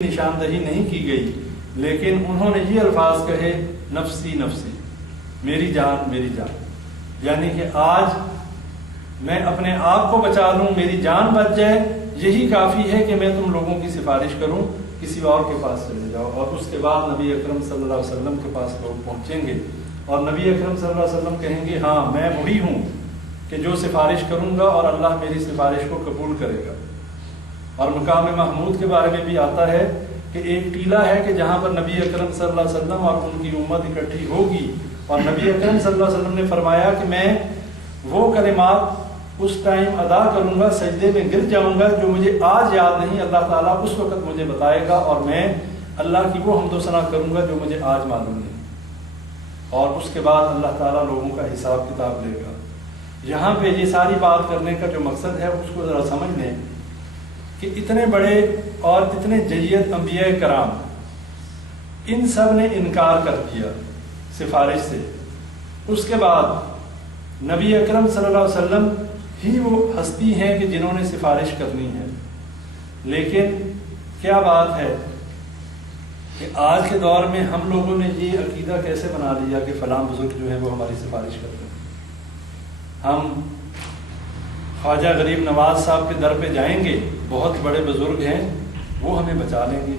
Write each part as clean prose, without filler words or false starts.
نشاندہی نہیں کی گئی، لیکن انہوں نے یہ الفاظ کہے نفسی نفسی، میری جان میری جان، یعنی کہ آج میں اپنے آپ کو بچا لوں، میری جان بچ جائے، یہی کافی ہے کہ میں تم لوگوں کی سفارش کروں، کسی اور کے پاس چلے جاؤ۔ اور اس کے بعد نبی اکرم صلی اللہ علیہ وسلم کے پاس لوگ پہنچیں گے اور نبی اکرم صلی اللہ علیہ وسلم کہیں گے ہاں میں وہی ہوں کہ جو سفارش کروں گا اور اللہ میری سفارش کو قبول کرے گا۔ اور مقام محمود کے بارے میں بھی آتا ہے کہ ایک ٹیلہ ہے کہ جہاں پر نبی اکرم صلی اللہ علیہ وسلم اور ان کی امت اکٹھی ہوگی، اور نبی اکرم صلی اللہ علیہ وسلم نے فرمایا کہ میں وہ کلمات اس ٹائم ادا کروں گا، سجدے میں گر جاؤں گا جو مجھے آج یاد نہیں، اللہ تعالیٰ اس وقت مجھے بتائے گا اور میں اللہ کی وہ حمد و ثنا کروں گا جو مجھے آج معلوم نہیں، اور اس کے بعد اللہ تعالیٰ لوگوں کا حساب کتاب لے گا۔ یہاں پہ یہ ساری بات کرنے کا جو مقصد ہے اس کو ذرا سمجھ لیں کہ اتنے بڑے اور اتنے جید انبیاء کرام، ان سب نے انکار کر دیا سفارش سے۔ اس کے بعد نبی اکرم صلی اللہ علیہ وسلم ہی وہ ہستی ہیں کہ جنہوں نے سفارش کرنی ہے۔ لیکن کیا بات ہے کہ آج کے دور میں ہم لوگوں نے یہ عقیدہ کیسے بنا لیا کہ فلاں بزرگ جو ہے وہ ہماری سفارش کرتے ہیں۔ ہم خواجہ غریب نواز صاحب کے در پہ جائیں گے، بہت بڑے بزرگ ہیں، وہ ہمیں بچا لیں گے۔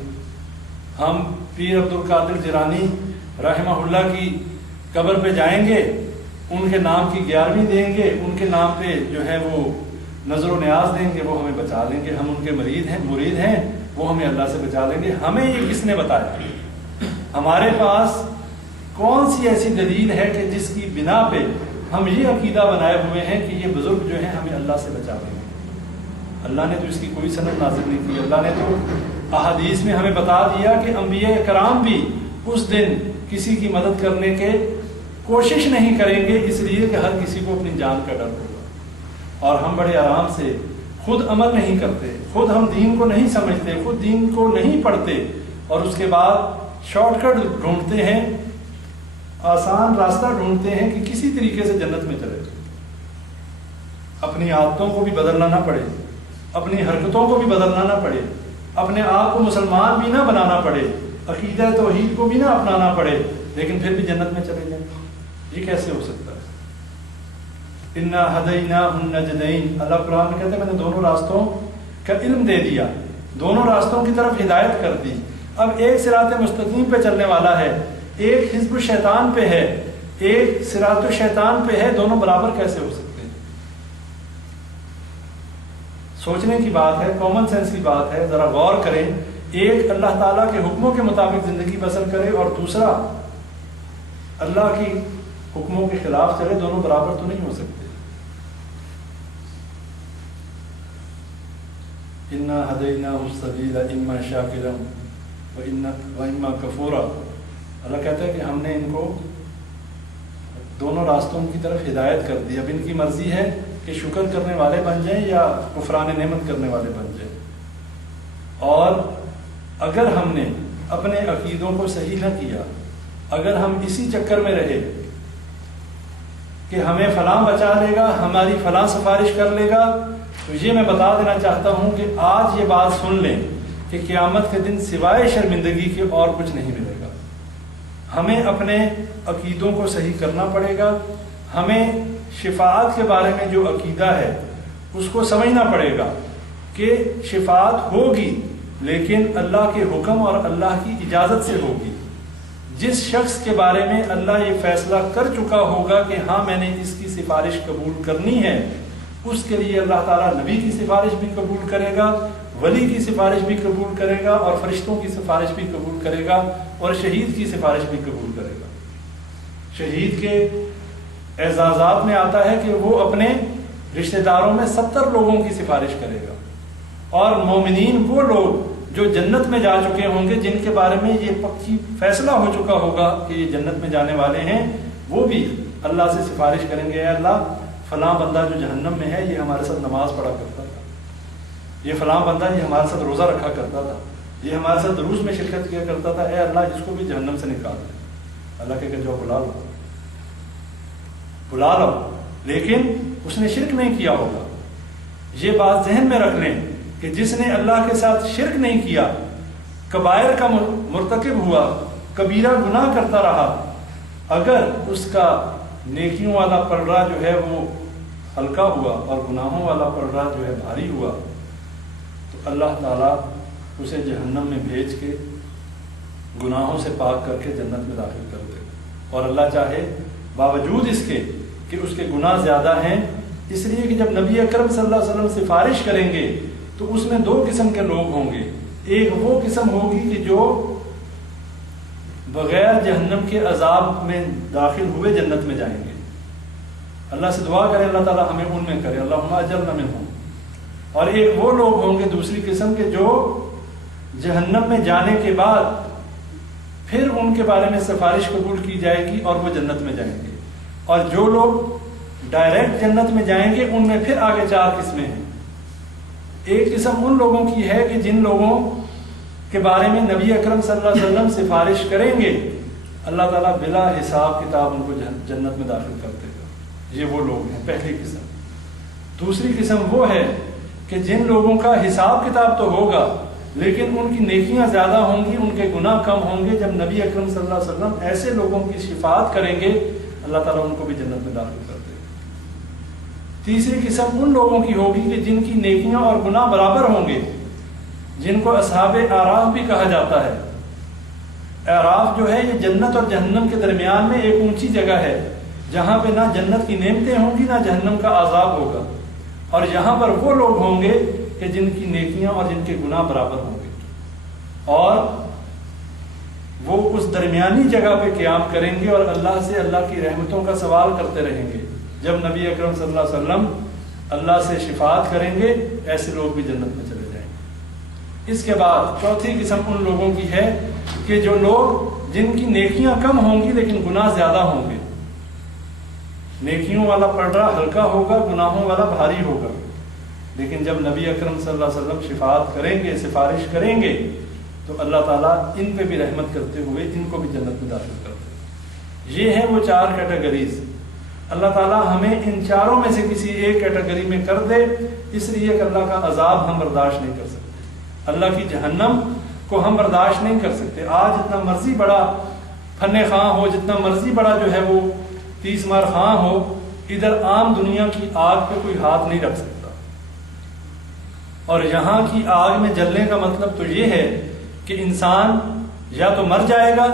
ہم پیر عبد القادر جیلانی رحمہ اللہ کی قبر پہ جائیں گے، ان کے نام کی 11ویں دیں گے، ان کے نام پہ جو ہے وہ نظر و نیاز دیں گے، وہ ہمیں بچا لیں گے۔ ہم ان کے مرید ہیں، وہ ہمیں اللہ سے بچا لیں گے۔ ہمیں یہ کس نے بتایا؟ ہمارے پاس کون سی ایسی دلیل ہے کہ جس کی بنا پہ ہم یہ عقیدہ بنائے ہوئے ہیں کہ یہ بزرگ جو ہیں ہمیں اللہ سے بچا لیں گے؟ اللہ نے تو اس کی کوئی سند نازل نہیں کی۔ اللہ نے تو احادیث میں ہمیں بتا دیا کہ انبیاء کرام بھی اس دن کسی کی مدد کرنے کے کوشش نہیں کریں گے، اس لیے کہ ہر کسی کو اپنی جان کا ڈر ہوگا۔ اور ہم بڑے آرام سے خود عمل نہیں کرتے، خود ہم دین کو نہیں سمجھتے، خود دین کو نہیں پڑھتے، اور اس کے بعد شارٹ کٹ ڈھونڈتے ہیں، آسان راستہ ڈھونڈتے ہیں کہ کسی طریقے سے جنت میں چلے جائیں۔ اپنی عادتوں کو بھی بدلنا نہ پڑے، اپنی حرکتوں کو بھی بدلنا نہ پڑے، اپنے آپ کو مسلمان بھی نہ بنانا پڑے، عقیدہ توحید کو بھی نہ اپنانا پڑے، لیکن پھر بھی جنت میں چلے جائیں۔ یہ کیسے ہو سکتا ہے؟ انا ہدیناہ النجدین، اللہ قرآن میں کہتے ہیں میں نے دونوں راستوں کا علم دے دیا، دونوں راستوں کی طرف ہدایت کر دی۔ اب ایک صراط مستقیم پہ چلنے والا ہے، ایک حزب الشیطان پہ ہے، ایک صراط الشیطان پہ ہے، دونوں برابر کیسے ہو سکتے ہیں؟ سوچنے کی بات ہے، کامن سینس کی بات ہے، ذرا غور کریں۔ ایک اللہ تعالیٰ کے حکموں کے مطابق زندگی بسر کرے اور دوسرا اللہ کی حکموں کے خلاف چلے، دونوں برابر تو نہیں ہو سکتے۔ انا ہدیناہ السبیل اما شاکرا واما کفورا، اللہ کہتا ہے کہ ہم نے ان کو دونوں راستوں کی طرف ہدایت کر دی، اب ان کی مرضی ہے کہ شکر کرنے والے بن جائیں یا کفران نعمت کرنے والے بن جائیں۔ اور اگر ہم نے اپنے عقیدوں کو صحیح نہ کیا، اگر ہم اسی چکر میں رہے کہ ہمیں فلاں بچا لے گا، ہماری فلاں سفارش کر لے گا، تو یہ میں بتا دینا چاہتا ہوں کہ آج یہ بات سن لیں کہ قیامت کے دن سوائے شرمندگی کے اور کچھ نہیں ملے گا۔ ہمیں اپنے عقیدوں کو صحیح کرنا پڑے گا، ہمیں شفاعت کے بارے میں جو عقیدہ ہے اس کو سمجھنا پڑے گا کہ شفاعت ہوگی لیکن اللہ کے حکم اور اللہ کی اجازت سے ہوگی۔ جس شخص کے بارے میں اللہ یہ فیصلہ کر چکا ہوگا کہ ہاں میں نے اس کی سفارش قبول کرنی ہے، اس کے لیے اللہ تعالیٰ نبی کی سفارش بھی قبول کرے گا، ولی کی سفارش بھی قبول کرے گا، اور فرشتوں کی سفارش بھی قبول کرے گا، اور شہید کی سفارش بھی قبول کرے گا۔ شہید کے اعزازات میں آتا ہے کہ وہ اپنے رشتہ داروں میں 70 لوگوں کی سفارش کرے گا، اور مومنین وہ لوگ جو جنت میں جا چکے ہوں گے، جن کے بارے میں یہ پکی فیصلہ ہو چکا ہوگا کہ یہ جنت میں جانے والے ہیں، وہ بھی اللہ سے سفارش کریں گے، اے اللہ فلاں بندہ جو جہنم میں ہے یہ ہمارے ساتھ نماز پڑھا کرتا تھا، یہ فلاں بندہ یہ ہمارے ساتھ روزہ رکھا کرتا تھا، یہ ہمارے ساتھ دروس میں شرکت کیا کرتا تھا، اے اللہ اس کو بھی جہنم سے نکال دے۔ اللہ کہ جو بلا لو، لیکن اس نے شرک نہیں کیا ہوگا۔ یہ بات ذہن میں رکھ لیں کہ جس نے اللہ کے ساتھ شرک نہیں کیا کبائر کا مرتکب ہوا، کبیرہ گناہ کرتا رہا، اگر اس کا نیکیوں والا پلڑا جو ہے وہ ہلکا ہوا اور گناہوں والا پلڑا جو ہے بھاری ہوا، تو اللہ تعالیٰ اسے جہنم میں بھیج کے گناہوں سے پاک کر کے جنت میں داخل کر دے. اور اللہ چاہے باوجود اس کے کہ اس کے گناہ زیادہ ہیں، اس لیے کہ جب نبی اکرم صلی اللہ علیہ وسلم سفارش کریں گے تو اس میں دو قسم کے لوگ ہوں گے. ایک وہ قسم ہوگی کہ جو بغیر جہنم کے عذاب میں داخل ہوئے جنت میں جائیں گے. اللہ سے دعا کرے اللہ تعالیٰ ہمیں ان میں کرے، اللہم اجرنا منہم. اور ایک وہ لوگ ہوں گے دوسری قسم کے جو جہنم میں جانے کے بعد پھر ان کے بارے میں سفارش قبول کی جائے گی اور وہ جنت میں جائیں گے. اور جو لوگ ڈائریکٹ جنت میں جائیں گے ان میں پھر آگے چار قسمیں ہیں. ایک قسم ان لوگوں کی ہے کہ جن لوگوں کے بارے میں نبی اکرم صلی اللہ علیہ وسلم سفارش کریں گے، اللہ تعالیٰ بلا حساب کتاب ان کو جنت میں داخل کر دے گا. یہ وہ لوگ ہیں پہلی قسم. دوسری قسم وہ ہے کہ جن لوگوں کا حساب کتاب تو ہوگا لیکن ان کی نیکیاں زیادہ ہوں گی، ان کے گناہ کم ہوں گے. جب نبی اکرم صلی اللہ علیہ وسلم ایسے لوگوں کی شفاعت کریں گے اللہ تعالیٰ ان کو بھی جنت میں داخل کر دے گا. تیسری قسم ان لوگوں کی ہوگی کہ جن کی نیکیاں اور گناہ برابر ہوں گے، جن کو اصحاب اعراف بھی کہا جاتا ہے. اعراف جو ہے یہ جنت اور جہنم کے درمیان میں ایک اونچی جگہ ہے جہاں پہ نہ جنت کی نعمتیں ہوں گی نہ جہنم کا عذاب ہوگا. اور یہاں پر وہ لوگ ہوں گے کہ جن کی نیکیاں اور جن کے گناہ برابر ہوں گے، اور وہ اس درمیانی جگہ پہ قیام کریں گے اور اللہ سے اللہ کی رحمتوں کا سوال کرتے رہیں گے. جب نبی اکرم صلی اللہ علیہ وسلم اللہ سے شفاعت کریں گے ایسے لوگ بھی جنت میں چلے جائیں گے. اس کے بعد چوتھی قسم ان لوگوں کی ہے کہ جو لوگ جن کی نیکیاں کم ہوں گی لیکن گناہ زیادہ ہوں گے. نیکیوں والا پلڑا ہلکا ہوگا، گناہوں والا بھاری ہوگا. لیکن جب نبی اکرم صلی اللہ علیہ وسلم شفاعت کریں گے، سفارش کریں گے، تو اللہ تعالیٰ ان پہ بھی رحمت کرتے ہوئے ان کو بھی جنت میں داخل کرتے ہیں. یہ ہیں وہ چار کیٹیگریز. اللہ تعالیٰ ہمیں ان چاروں میں سے کسی ایک کیٹیگری میں کر دے، اس لیے کہ اللہ کا عذاب ہم برداشت نہیں کر سکتے، اللہ کی جہنم کو ہم برداشت نہیں کر سکتے. آج جتنا مرضی بڑا فن خواہ ہو، جتنا مرضی بڑا جو ہے وہ تیس مار خواہ ہو، ادھر عام دنیا کی آگ پہ کوئی ہاتھ نہیں رکھ سکتا. اور یہاں کی آگ میں جلنے کا مطلب تو یہ ہے کہ انسان یا تو مر جائے گا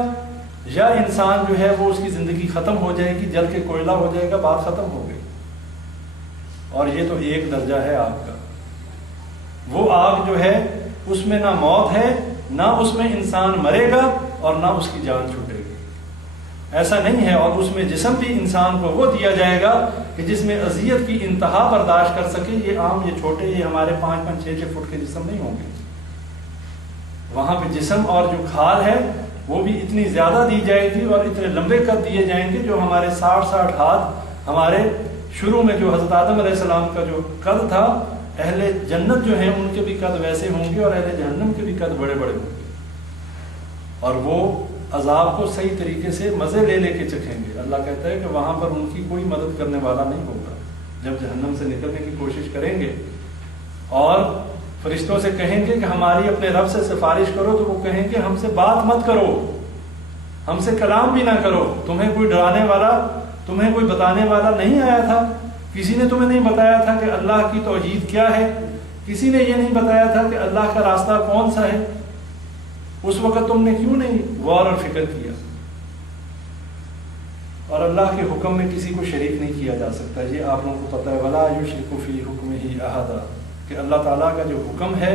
یا انسان جو ہے وہ اس کی زندگی ختم ہو جائے گی، جل کے کوئلہ ہو جائے گا، بات ختم ہو گئی. اور یہ تو ایک درجہ ہے آگ کا. وہ آگ جو ہے اس میں نہ موت ہے، نہ اس میں انسان مرے گا اور نہ اس کی جان چھوٹے گی. ایسا نہیں ہے. اور اس میں جسم بھی انسان کو وہ دیا جائے گا کہ جس میں اذیت کی انتہا برداشت کر سکے. یہ عام، یہ چھوٹے، یہ ہمارے 5-5 6-6 فٹ کے جسم نہیں ہوں گے. وہاں پہ جسم اور جو کھال ہے وہ بھی اتنی زیادہ دی جائے گی اور اتنے لمبے قد دیے جائیں گے جو ہمارے 60 ہاتھ، ہمارے شروع میں جو حضرت آدم علیہ السلام کا جو قد تھا، اہل جنت جو ہیں ان کے بھی قد ویسے ہوں گے اور اہل جہنم کے بھی قد بڑے بڑے ہوں گے. اور وہ عذاب کو صحیح طریقے سے مزے لے لے کے چکھیں گے. اللہ کہتا ہے کہ وہاں پر ان کی کوئی مدد کرنے والا نہیں ہوگا. جب جہنم سے نکلنے کی کوشش کریں گے اور فرشتوں سے کہیں گے کہ ہماری اپنے رب سے سفارش کرو، تو وہ کہیں گے ہم سے بات مت کرو، ہم سے کلام بھی نہ کرو. تمہیں کوئی ڈرانے والا، تمہیں کوئی بتانے والا نہیں آیا تھا؟ کسی نے تمہیں نہیں بتایا تھا کہ اللہ کی توحید کیا ہے؟ کسی نے یہ نہیں بتایا تھا کہ اللہ کا راستہ کون سا ہے؟ اس وقت تم نے کیوں نہیں غور اور فکر کیا؟ اور اللہ کے حکم میں کسی کو شریک نہیں کیا جا سکتا. یہ آپ لوگوں کو پتہ ہے. وَلَا يُشْرِكُ فِي حُكْمِهِ أَحَدًا، کہ اللہ تعالیٰ کا جو حکم ہے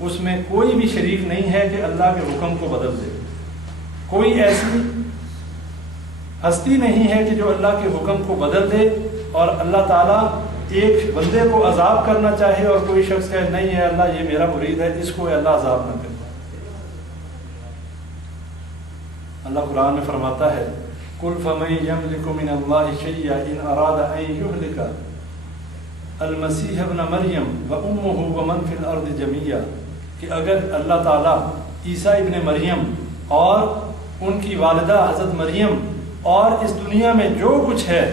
اس میں کوئی بھی شریک نہیں ہے کہ اللہ کے حکم کو بدل دے. کوئی ایسی ہستی نہیں ہے کہ جو اللہ کے حکم کو بدل دے. اور اللہ تعالیٰ ایک بندے کو عذاب کرنا چاہے اور کوئی شخص کہے نہیں ہے اللہ یہ میرا مرید ہے، اس کو اللہ عذاب نہ کرے. اللہ قرآن میں فرماتا ہے قُلْ فَمَن يَمْلِكُ مِنَ اللَّهِ شَيْئًا إِنْ أَرَادَ أَن يُهْلِكَ الْمَسِيحَ ابْنَ مَرْيَمَ وَأُمُّهُ وَمَنْ فِي الْأَرْضِ جَمِيعًا، کہ اگر اللہ تعالیٰ عیسیٰ ابن مریم اور ان کی والدہ حضرت مریم اور اس دنیا میں جو کچھ ہے